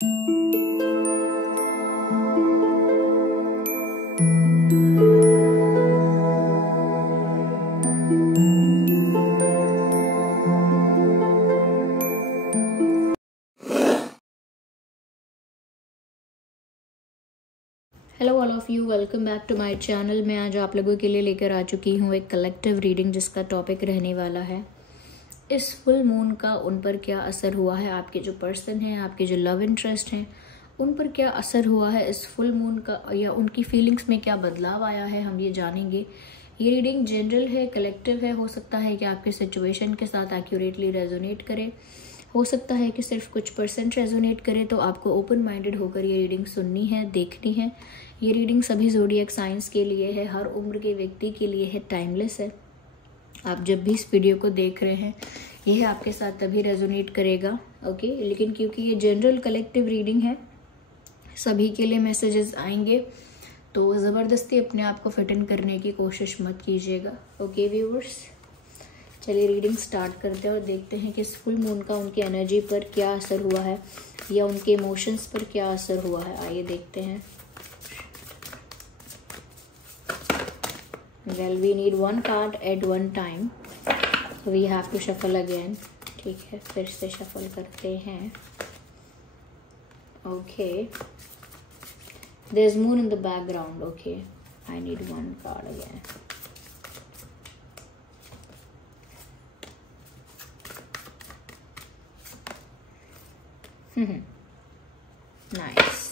Hello all of you, welcome back to my channel. मैं आज आप लोगों के लिए लेकर आ चुकी हूँ एक कलेक्टिव रीडिंग जिसका टॉपिक रहने वाला है इस फुल मून का उन पर क्या असर हुआ है। आपके जो पर्सन हैं, आपके जो लव इंटरेस्ट हैं, उन पर क्या असर हुआ है इस फुल मून का, या उनकी फीलिंग्स में क्या बदलाव आया है, हम ये जानेंगे। ये रीडिंग जनरल है, कलेक्टिव है। हो सकता है कि आपके सिचुएशन के साथ एक्यूरेटली रेजोनेट करे, हो सकता है कि सिर्फ कुछ % रेजोनेट करे। तो आपको ओपन माइंडेड होकर ये रीडिंग सुननी है, देखनी है। ये रीडिंग सभी ज़ोडिएक साइंस के लिए है, हर उम्र के व्यक्ति के लिए है, टाइमलेस है। आप जब भी इस वीडियो को देख रहे हैं, यह आपके साथ तभी रेजोनेट करेगा, ओके। लेकिन क्योंकि ये जनरल कलेक्टिव रीडिंग है, सभी के लिए मैसेजेस आएंगे, तो ज़बरदस्ती अपने आप को फिट इन करने की कोशिश मत कीजिएगा, ओके व्यूअर्स। चलिए रीडिंग स्टार्ट करते हैं और देखते हैं कि इस फुल मून का उनकी एनर्जी पर क्या असर हुआ है या उनके इमोशंस पर क्या असर हुआ है। आइए देखते हैं। Well, we need one card at one time. We have to shuffle again. ठीक है, फिर से shuffle करते हैं। Okay. There's moon in the background. Okay. I need one card again. Nice.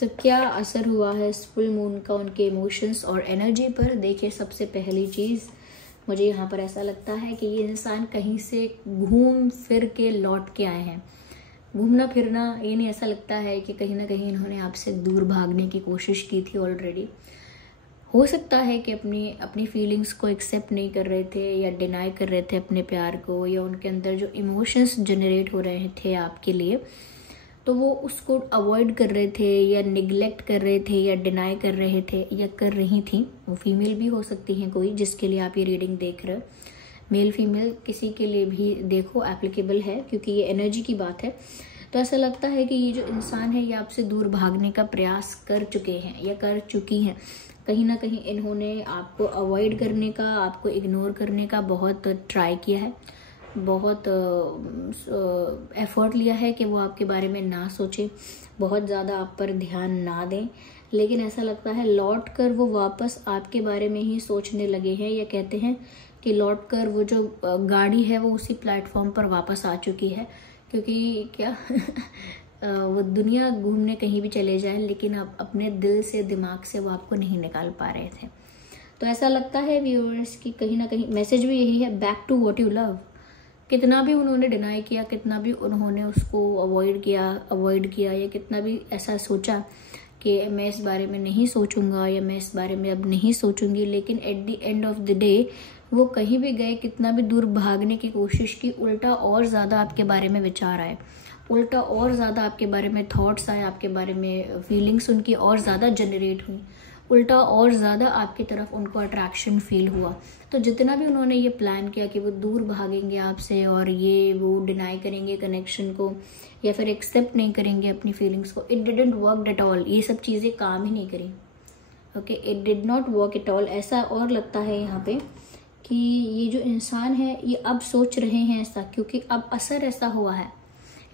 तो क्या असर हुआ है इस फुल मून का उनके इमोशंस और एनर्जी पर। देखिए, सबसे पहली चीज़ मुझे यहाँ पर ऐसा लगता है कि ये इंसान कहीं से घूम फिर के लौट के आए हैं। घूमना फिरना ये नहीं, ऐसा लगता है कि कहीं ना कहीं इन्होंने आपसे दूर भागने की कोशिश की थी ऑलरेडी। हो सकता है कि अपनी फीलिंग्स को एक्सेप्ट नहीं कर रहे थे या डिनाई कर रहे थे अपने प्यार को, या उनके अंदर जो इमोशंस जनरेट हो रहे थे आपके लिए, तो वो उसको अवॉइड कर रहे थे या निगलेक्ट कर रहे थे या डिनाई कर रहे थे या कर रही थी। वो फीमेल भी हो सकती हैं कोई जिसके लिए आप ये रीडिंग देख रहे हो। मेल फीमेल किसी के लिए भी देखो, एप्लीकेबल है, क्योंकि ये एनर्जी की बात है। तो ऐसा लगता है कि ये जो इंसान है ये आपसे दूर भागने का प्रयास कर चुके हैं या कर चुकी हैं। कहीं ना कहीं इन्होंने आपको अवॉइड करने का, आपको इग्नोर करने का बहुत ट्राई किया है, बहुत एफर्ट लिया है कि वो आपके बारे में ना सोचे, बहुत ज़्यादा आप पर ध्यान ना दें। लेकिन ऐसा लगता है लौट कर वो वापस आपके बारे में ही सोचने लगे हैं, या कहते हैं कि लौट कर वो जो गाड़ी है वो उसी प्लेटफॉर्म पर वापस आ चुकी है। क्योंकि क्या वो दुनिया घूमने कहीं भी चले जाए, लेकिन आप अपने दिल से, दिमाग से वो आपको नहीं निकाल पा रहे थे। तो ऐसा लगता है व्यूअर्स कि कहीं ना कहीं मैसेज भी यही है, back to what you love. कितना भी उन्होंने डिनाई किया, कितना भी उन्होंने उसको अवॉइड किया या कितना भी ऐसा सोचा कि मैं इस बारे में नहीं सोचूंगा या मैं इस बारे में अब नहीं सोचूंगी, लेकिन at the end of the day वो कहीं भी गए, कितना भी दूर भागने की कोशिश की, उल्टा और ज़्यादा आपके बारे में विचार आए, उल्टा और ज़्यादा आपके बारे में थॉट्स आए, आपके बारे में फीलिंग्स उनकी और ज़्यादा जनरेट हुई, उल्टा और ज़्यादा आपकी तरफ उनको अट्रैक्शन फील हुआ। तो जितना भी उन्होंने ये प्लान किया कि वो दूर भागेंगे आपसे और ये वो डिनाई करेंगे कनेक्शन को या फिर एक्सेप्ट नहीं करेंगे अपनी फीलिंग्स को, it didn't work at all. ये सब चीज़ें काम ही नहीं करी, okay, it did not work at all. ऐसा और लगता है यहाँ पे कि ये जो इंसान है ये अब सोच रहे हैं ऐसा, क्योंकि अब असर ऐसा हुआ है,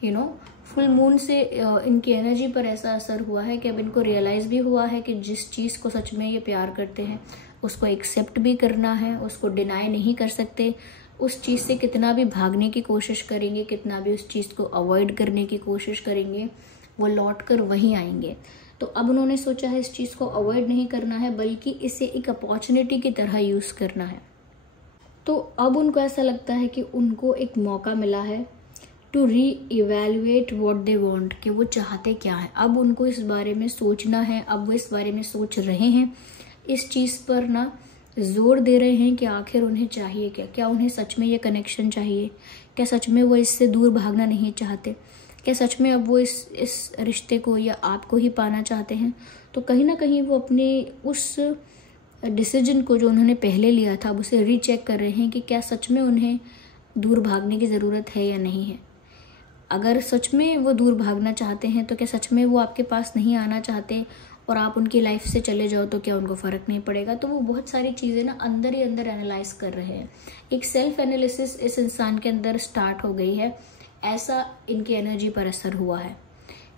यू नो, फुल मून से इनकी एनर्जी पर ऐसा असर हुआ है कि अब इनको रियलाइज भी हुआ है कि जिस चीज़ को सच में ये प्यार करते हैं उसको एक्सेप्ट भी करना है, उसको डिनाई नहीं कर सकते। उस चीज़ से कितना भी भागने की कोशिश करेंगे, कितना भी उस चीज़ को अवॉइड करने की कोशिश करेंगे, वो लौट कर वहीं आएंगे। तो अब उन्होंने सोचा है इस चीज़ को अवॉइड नहीं करना है, बल्कि इसे एक अपॉर्चुनिटी की तरह यूज़ करना है। तो अब उनको ऐसा लगता है कि उनको एक मौका मिला है टू री इवेल्युएट वॉट दे वॉन्ट, कि वो चाहते क्या है। अब उनको इस बारे में सोचना है, अब वो इस बारे में सोच रहे हैं, इस चीज़ पर ना जोर दे रहे हैं कि आखिर उन्हें चाहिए क्या, क्या उन्हें सच में ये कनेक्शन चाहिए, क्या सच में वो इससे दूर भागना नहीं चाहते, क्या सच में अब वो इस रिश्ते को या आपको ही पाना चाहते हैं। तो कहीं ना कहीं वो अपने उस डिसीजन को जो उन्होंने पहले लिया था अब उसे रीचेक कर रहे हैं कि क्या सच में उन्हें दूर भागने की ज़रूरत है या नहीं है। अगर सच में वो दूर भागना चाहते हैं तो क्या सच में वो आपके पास नहीं आना चाहते और आप उनकी लाइफ से चले जाओ तो क्या उनको फ़र्क नहीं पड़ेगा। तो वो बहुत सारी चीज़ें ना अंदर ही अंदर एनालाइज कर रहे हैं। एक सेल्फ एनालिसिस इस इंसान के अंदर स्टार्ट हो गई है। ऐसा इनकी एनर्जी पर असर हुआ है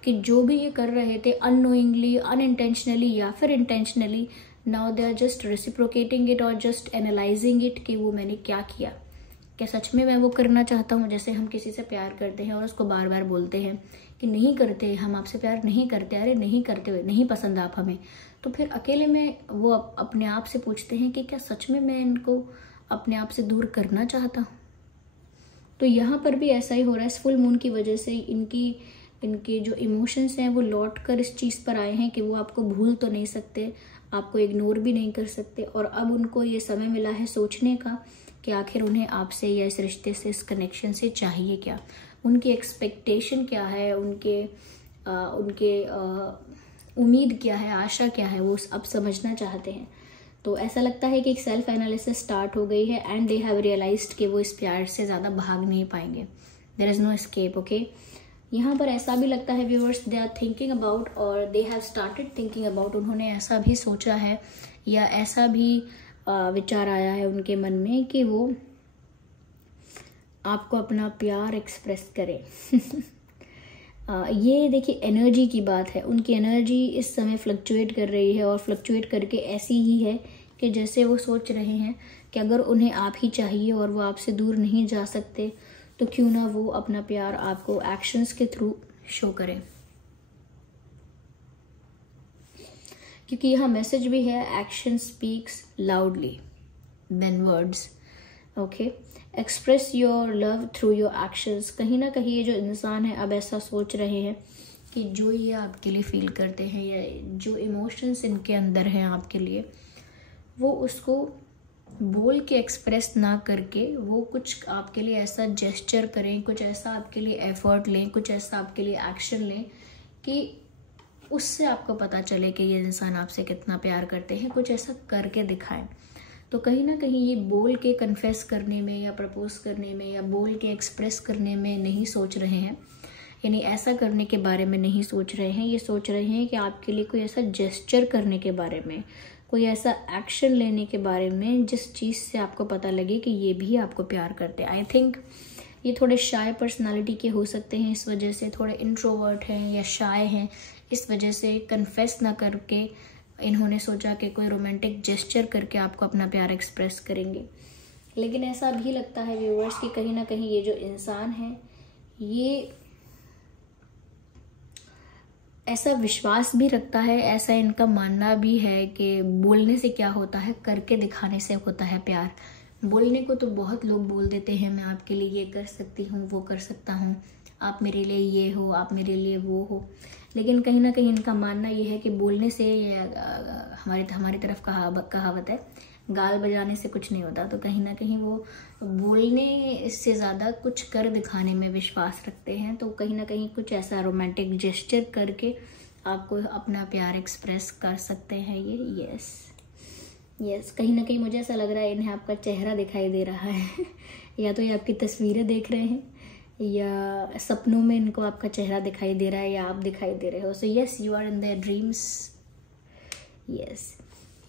कि जो भी ये कर रहे थे अननोइंगली, अनइंटेंशनली या फिर intentionally, now they are just reciprocating it और जस्ट एनालाइजिंग इट कि वो मैंने क्या किया, क्या सच में मैं वो करना चाहता हूँ। जैसे हम किसी से प्यार करते हैं और उसको बार बार बोलते हैं कि नहीं करते, हम आपसे प्यार नहीं करते, अरे नहीं करते हुए नहीं पसंद आप हमें, तो फिर अकेले में वो अपने आप से पूछते हैं कि क्या सच में मैं इनको अपने आप से दूर करना चाहता हूँ। तो यहाँ पर भी ऐसा ही हो रहा है। इस फुल मून की वजह से इनके जो इमोशंस हैं वो लौट कर इस चीज़ पर आए हैं कि वो आपको भूल तो नहीं सकते, आपको इग्नोर भी नहीं कर सकते। और अब उनको ये समय मिला है सोचने का कि आखिर उन्हें आपसे या इस रिश्ते से, इस कनेक्शन से चाहिए क्या, उनकी एक्सपेक्टेशन क्या है, उनके उम्मीद क्या है, आशा क्या है, वो अब समझना चाहते हैं। तो ऐसा लगता है कि एक सेल्फ एनालिसिस स्टार्ट हो गई है एंड दे हैव रियलाइज्ड कि वो इस प्यार से ज़्यादा भाग नहीं पाएंगे। There is no escape. Okay, यहाँ पर ऐसा भी लगता है viewers, they are thinking about और they have started thinking about, उन्होंने ऐसा भी सोचा है या ऐसा भी विचार आया है उनके मन में कि वो आपको अपना प्यार एक्सप्रेस करें। ये देखिए एनर्जी की बात है, उनकी एनर्जी इस समय फ्लक्चुएट कर रही है और फ्लक्चुएट करके ऐसी ही है कि जैसे वो सोच रहे हैं कि अगर उन्हें आप ही चाहिए और वो आपसे दूर नहीं जा सकते तो क्यों ना वो अपना प्यार आपको एक्शंस के थ्रू शो करें। क्योंकि यहाँ मैसेज भी है, action speaks loudly than words. Okay, express your love through your actions. कहीं ना कहीं ये जो इंसान है अब ऐसा सोच रहे हैं कि जो ये आपके लिए फील करते हैं या जो इमोशंस इनके अंदर हैं आपके लिए, वो उसको बोल के एक्सप्रेस ना करके वो कुछ आपके लिए ऐसा जेस्चर करें, कुछ ऐसा आपके लिए एफर्ट लें, कुछ ऐसा आपके लिए एक्शन लें कि उससे आपको पता चले कि ये इंसान आपसे कितना प्यार करते हैं, कुछ ऐसा करके दिखाएं। तो कहीं ना कहीं ये बोल के कन्फेस करने में या प्रपोज करने में या बोल के एक्सप्रेस करने में नहीं सोच रहे हैं, यानी ऐसा करने के बारे में नहीं सोच रहे हैं। ये सोच रहे हैं कि आपके लिए कोई ऐसा जेस्चर करने के बारे में, कोई ऐसा एक्शन लेने के बारे में जिस चीज़ से आपको पता लगे कि ये भी आपको प्यार करते हैं। आई थिंक ये थोड़े शाय पर्सनालिटी के हो सकते हैं, इस वजह से थोड़े इंट्रोवर्ट हैं या शाय हैं, इस वजह से कन्फेस ना करके इन्होंने सोचा कि कोई रोमांटिक जेस्चर करके आपको अपना प्यार एक्सप्रेस करेंगे। लेकिन ऐसा भी लगता है व्यूअर्स कि कहीं ना कहीं ये जो इंसान है ये ऐसा विश्वास भी रखता है, ऐसा इनका मानना भी है कि बोलने से क्या होता है, करके दिखाने से होता है प्यार। बोलने को तो बहुत लोग बोल देते हैं, मैं आपके लिए ये कर सकती हूँ, वो कर सकता हूँ, आप मेरे लिए ये हो, आप मेरे लिए वो हो, लेकिन कहीं ना कहीं इनका मानना ये है कि बोलने से हमारी तरफ कहावत है, गाल बजाने से कुछ नहीं होता। तो कहीं ना कहीं वो बोलने से ज़्यादा कुछ कर दिखाने में विश्वास रखते हैं। तो कहीं ना कहीं कुछ ऐसा रोमांटिक जेस्चर करके आपको अपना प्यार एक्सप्रेस कर सकते हैं ये। यस, कहीं ना कहीं मुझे ऐसा लग रहा है इन्हें आपका चेहरा दिखाई दे रहा है या तो ये आपकी तस्वीरें देख रहे हैं या सपनों में इनको आपका चेहरा दिखाई दे रहा है या आप दिखाई दे रहे हो। So yes, you are in their dreams. Yes,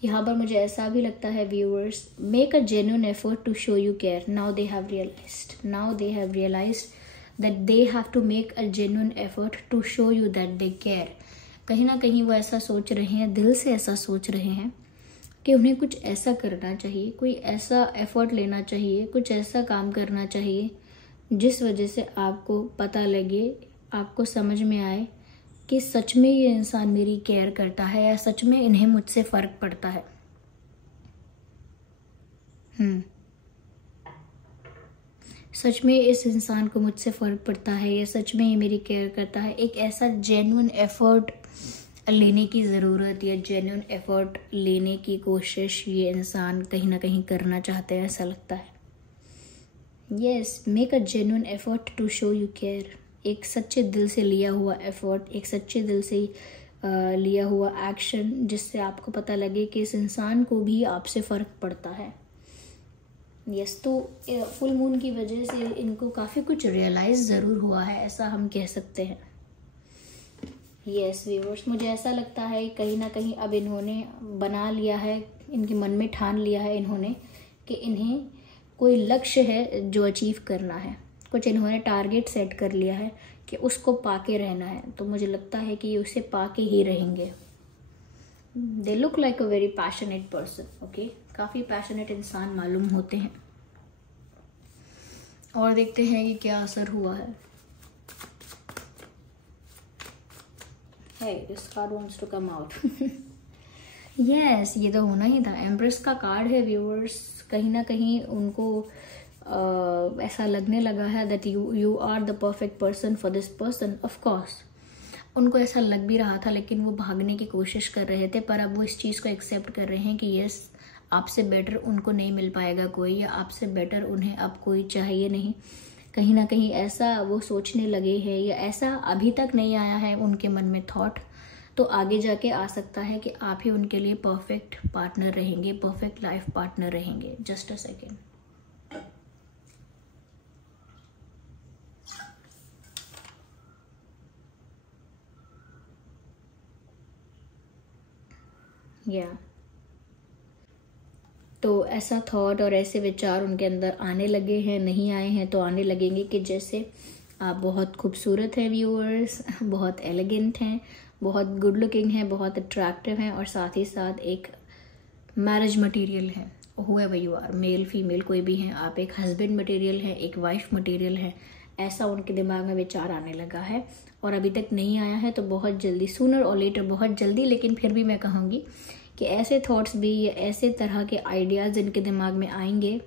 यहाँ पर मुझे ऐसा भी लगता है viewers, make a genuine effort to show you care. Now they have realised that they have to make a genuine effort to show you that they care. कहीं ना कहीं वो ऐसा सोच रहे हैं, दिल से ऐसा सोच रहे हैं कि उन्हें कुछ ऐसा करना चाहिए, कोई ऐसा एफर्ट लेना चाहिए, कुछ ऐसा काम करना चाहिए जिस वजह से आपको पता लगे, आपको समझ में आए कि सच में ये इंसान मेरी केयर करता है या सच में इन्हें मुझसे फ़र्क पड़ता है। सच में इस इंसान को मुझसे फ़र्क पड़ता है या सच में ये मेरी केयर करता है। एक ऐसा जेन्युइन एफर्ट लेने की ज़रूरत या जेन्युइन एफर्ट लेने की कोशिश ये इंसान कहीं ना कहीं करना चाहते हैं, ऐसा लगता है। Yes, make a genuine effort to show you care. एक सच्चे दिल से लिया हुआ एफर्ट, एक सच्चे दिल से लिया हुआ एक्शन जिससे आपको पता लगे कि इस इंसान को भी आपसे फ़र्क पड़ता है। यस, तो फुल मून की वजह से इनको काफ़ी कुछ रियलाइज़ ज़रूर हुआ है, ऐसा हम कह सकते हैं। यस व्यूअर्स, मुझे ऐसा लगता है कहीं ना कहीं अब इन्होंने बना लिया है, इनके मन में ठान लिया है इन्होंने कि इन्हें कोई लक्ष्य है जो अचीव करना है, कुछ इन्होंने टारगेट सेट कर लिया है कि उसको पाके रहना है। तो मुझे लगता है कि ये उसे पाके ही रहेंगे। They look like a very passionate person. Okay, काफ़ी पैशनेट इंसान मालूम होते हैं। और देखते हैं कि क्या असर हुआ है। Hey, this card wants to come out. Yes, ये तो होना ही था। एम्प्रेस का कार्ड है व्यूअर्स। कहीं ना कहीं उनको ऐसा लगने लगा है that you are the perfect person for this person. Of course उनको ऐसा लग भी रहा था, लेकिन वो भागने की कोशिश कर रहे थे। पर अब वो इस चीज़ को एक्सेप्ट कर रहे हैं कि यस, आपसे बेटर उनको नहीं मिल पाएगा कोई, या आपसे बेटर उन्हें अब कोई चाहिए नहीं। कहीं ना कहीं ऐसा वो सोचने लगे हैं, या ऐसा अभी तक नहीं आया है उनके मन में थॉट। तो आगे जाके आ सकता है कि आप ही उनके लिए परफेक्ट पार्टनर रहेंगे, परफेक्ट लाइफ पार्टनर रहेंगे। Just a second. या तो ऐसा थॉट और ऐसे विचार उनके अंदर आने लगे हैं, नहीं आए हैं तो आने लगेंगे कि जैसे आप बहुत खूबसूरत हैं व्यूअर्स, बहुत एलिगेंट हैं, बहुत गुड लुकिंग हैं, बहुत अट्रैक्टिव हैं, और साथ ही साथ एक मैरिज मटेरियल है। However you are, male female कोई भी हैं, आप एक हस्बैंड मटेरियल है, एक वाइफ मटेरियल है, ऐसा उनके दिमाग में विचार आने लगा है। और अभी तक नहीं आया है तो बहुत जल्दी, सूनर और लेटर, बहुत जल्दी। लेकिन फिर भी मैं कहूँगी कि ऐसे थॉट्स भी, या ऐसे तरह के आइडियाज़ इनके दिमाग में आएंगे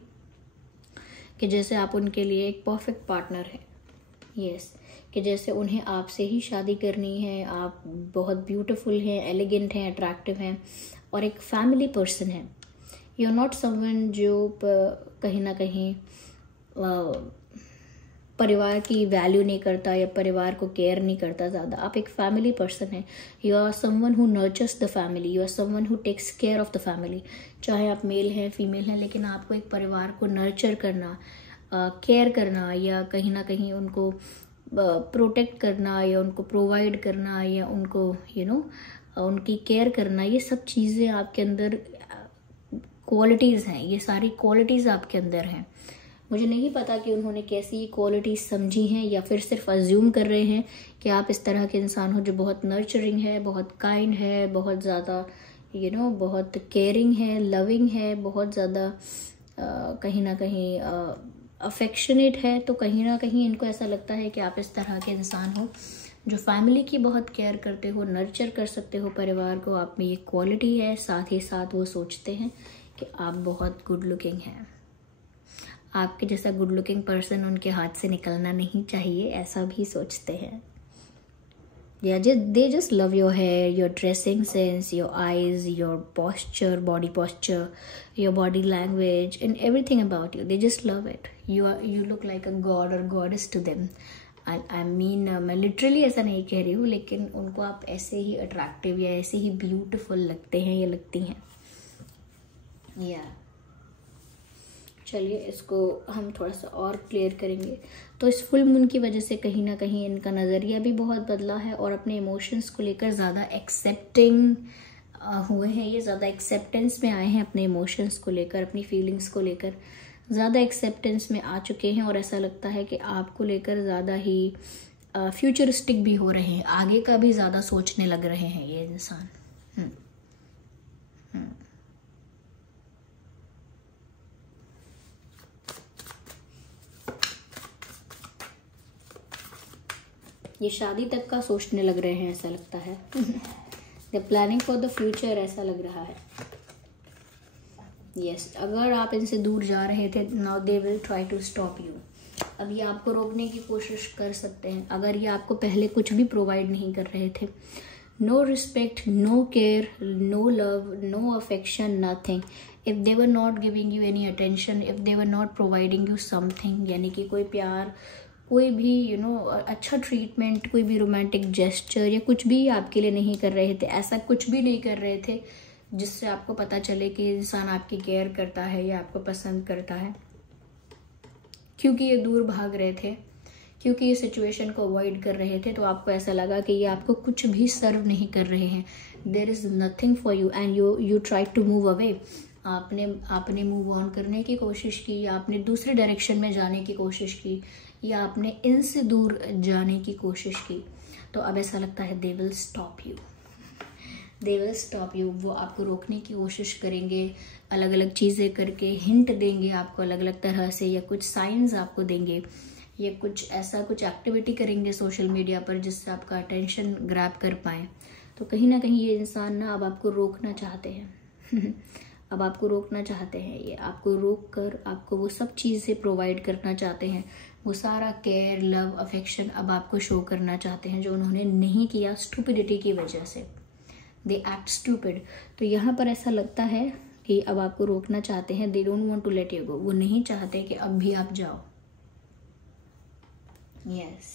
कि जैसे आप उनके लिए एक परफेक्ट पार्टनर है। यस, कि जैसे उन्हें आपसे ही शादी करनी है, आप बहुत ब्यूटीफुल हैं, एलिगेंट हैं, अट्रैक्टिव हैं, और एक फैमिली पर्सन है। यू आर नॉट समवन जो कहीं ना कहीं परिवार की वैल्यू नहीं करता या परिवार को केयर नहीं करता ज़्यादा। आप एक फैमिली पर्सन है। You are someone who nurtures the family, you are someone who takes care of the family. चाहे आप मेल हैं, फीमेल हैं, लेकिन आपको एक परिवार को नर्चर करना, केयर करना, या कहीं ना कहीं उनको प्रोटेक्ट करना, या उनको प्रोवाइड करना, या उनको उनकी केयर करना, ये सब चीज़ें आपके अंदर क्वालिटीज़ हैं। ये सारी क्वालिटीज़ आपके अंदर हैं। मुझे नहीं पता कि उन्होंने कैसी क्वालिटीज़ समझी हैं, या फिर सिर्फ अज्यूम कर रहे हैं कि आप इस तरह के इंसान हो जो बहुत नर्चरिंग है, बहुत काइंड है, बहुत ज़्यादा बहुत केयरिंग है, लविंग है, बहुत ज़्यादा कहीं ना कहीं अफेक्शनेट है। तो कहीं ना कहीं इनको ऐसा लगता है कि आप इस तरह के इंसान हो जो फैमिली की बहुत केयर करते हो, नर्चर कर सकते हो परिवार को। आप में ये क्वालिटी है। साथ ही साथ वो सोचते हैं कि आप बहुत गुड लुकिंग हैं। आपके जैसा गुड लुकिंग पर्सन उनके हाथ से निकलना नहीं चाहिए, ऐसा भी सोचते हैं। They just love your hair, your dressing sense, your eyes, your posture, body posture, your body language, and everything about you. They just love it. You look like a god or goddess to them. I mean, मैं literally ऐसा नहीं कह रही हूँ, लेकिन उनको आप ऐसे ही अट्रैक्टिव या ऐसे ही ब्यूटीफुल लगते हैं या लगती हैं। चलिए इसको हम थोड़ा सा और क्लियर करेंगे। तो इस फुल मून की वजह से कहीं ना कहीं इनका नज़रिया भी बहुत बदला है, और अपने इमोशंस को लेकर ज़्यादा एक्सेप्टिंग हुए हैं। ये ज़्यादा एक्सेप्टेंस में आए हैं, अपने इमोशंस को लेकर, अपनी फीलिंग्स को लेकर ज़्यादा एक्सेप्टेंस में आ चुके हैं। और ऐसा लगता है कि आपको लेकर ज़्यादा ही फ्यूचरिस्टिक भी हो रहे हैं, आगे का भी ज़्यादा सोचने लग रहे हैं ये इंसान। ये शादी तक का सोचने लग रहे हैं, ऐसा लगता है। The planning for the future, ऐसा लग रहा है। यस, अगर आप इनसे दूर जा रहे थे, now they will try to stop you. अब ये आपको रोकने की कोशिश कर सकते हैं। अगर ये आपको पहले कुछ भी प्रोवाइड नहीं कर रहे थे, no respect, no care, no love, no affection, nothing, if they were not giving you any attention, if they were not providing you something, यानी कि कोई प्यार, कोई भी अच्छा ट्रीटमेंट, कोई भी रोमांटिक जेस्चर या कुछ भी आपके लिए नहीं कर रहे थे, ऐसा कुछ भी नहीं कर रहे थे जिससे आपको पता चले कि इंसान आपकी केयर करता है या आपको पसंद करता है। क्योंकि ये दूर भाग रहे थे, क्योंकि ये सिचुएशन को अवॉइड कर रहे थे, तो आपको ऐसा लगा कि ये आपको कुछ भी सर्व नहीं कर रहे हैं, there is nothing for you and you try to move away. आपने मूव ऑन करने की कोशिश की, या आपने दूसरे डायरेक्शन में जाने की कोशिश की, या आपने इनसे दूर जाने की कोशिश की। तो अब ऐसा लगता है they will stop you, they will stop you. वो आपको रोकने की कोशिश करेंगे, अलग अलग चीज़ें करके हिंट देंगे आपको अलग अलग तरह से, या कुछ साइंस आपको देंगे, या कुछ ऐसा कुछ एक्टिविटी करेंगे सोशल मीडिया पर जिससे आपका अटेंशन ग्रैब कर पाएँ। तो कहीं ना कहीं ये इंसान ना अब आपको रोकना चाहते हैं अब आपको रोकना चाहते हैं, ये आपको रोक कर आपको वो सब चीज़ें प्रोवाइड करना चाहते हैं, वो सारा केयर, लव, अफेक्शन अब आपको शो करना चाहते हैं जो उन्होंने नहीं किया स्टूपिडिटी की वजह से। They act stupid. तो यहाँ पर ऐसा लगता है कि अब आपको रोकना चाहते हैं, they don't want to let you go. वो नहीं चाहते कि अब भी आप जाओ। Yes,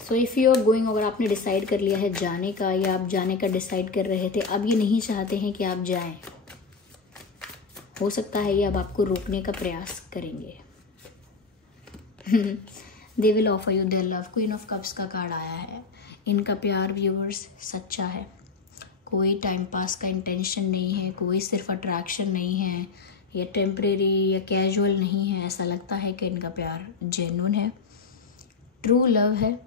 so if you are going, अगर आपने डिसाइड कर लिया है जाने का, या आप जाने का डिसाइड कर रहे थे, अब ये नहीं चाहते हैं कि आप जाएं। हो सकता है ये अब आपको रोकने का प्रयास करेंगे। They will offer you their love. Queen of cups का कार्ड आया है। इनका प्यार व्यूअर्स सच्चा है, कोई टाइम पास का इंटेंशन नहीं है, कोई सिर्फ अट्रैक्शन नहीं है, या टेम्परेरी या कैजुअल नहीं है। ऐसा लगता है कि इनका प्यार जेन्युइन है, ट्रू लव है।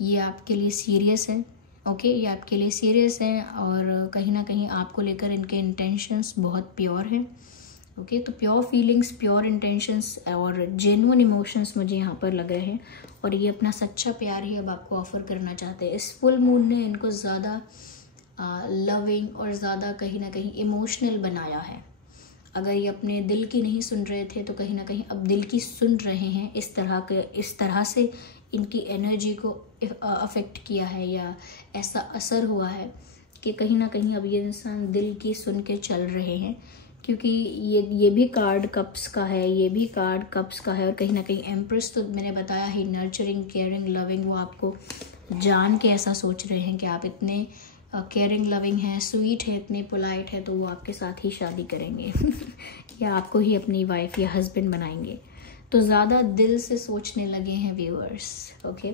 ये आपके लिए सीरियस है, ओके, ये आपके लिए सीरियस है, और कहीं ना कहीं आपको लेकर इनके इंटेंशंस बहुत प्योर हैं, ओके। तो प्योर फीलिंग्स, प्योर इंटेंशंस और जेन्युइन इमोशंस मुझे यहाँ पर लग रहे हैं, और ये अपना सच्चा प्यार ही अब आपको ऑफर करना चाहते हैं। इस फुल मून ने इनको ज़्यादा लविंग और ज़्यादा कहीं ना कहीं इमोशनल बनाया है। अगर ये अपने दिल की नहीं सुन रहे थे तो कहीं ना कहीं अब दिल की सुन रहे हैं। इस तरह से इनकी एनर्जी को अफेक्ट किया है, या ऐसा असर हुआ है कि कहीं ना कहीं अब ये इंसान दिल की सुन के चल रहे हैं, क्योंकि ये भी कार्ड कप्स का है, ये भी कार्ड कप्स का है, और कहीं ना कहीं एम्प्रेस तो मैंने बताया ही, नर्चरिंग, केयरिंग, लविंग। वो आपको जान के ऐसा सोच रहे हैं कि आप इतने केयरिंग, लविंग हैं, स्वीट है, इतने पोलाइट है, तो वो आपके साथ ही शादी करेंगे या आपको ही अपनी वाइफ या हस्बैंड बनाएंगे। तो ज़्यादा दिल से सोचने लगे हैं viewers, okay.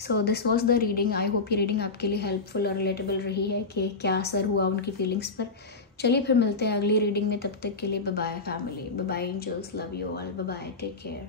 So this was the reading. I hope ये रीडिंग आपके लिए हेल्पफुल और रिलेटेबल रही है कि क्या असर हुआ उनकी फीलिंग्स पर। चलिए फिर मिलते हैं अगली रीडिंग में, तब तक के लिए bye bye family, bye bye angels, love you all, bye bye, take care.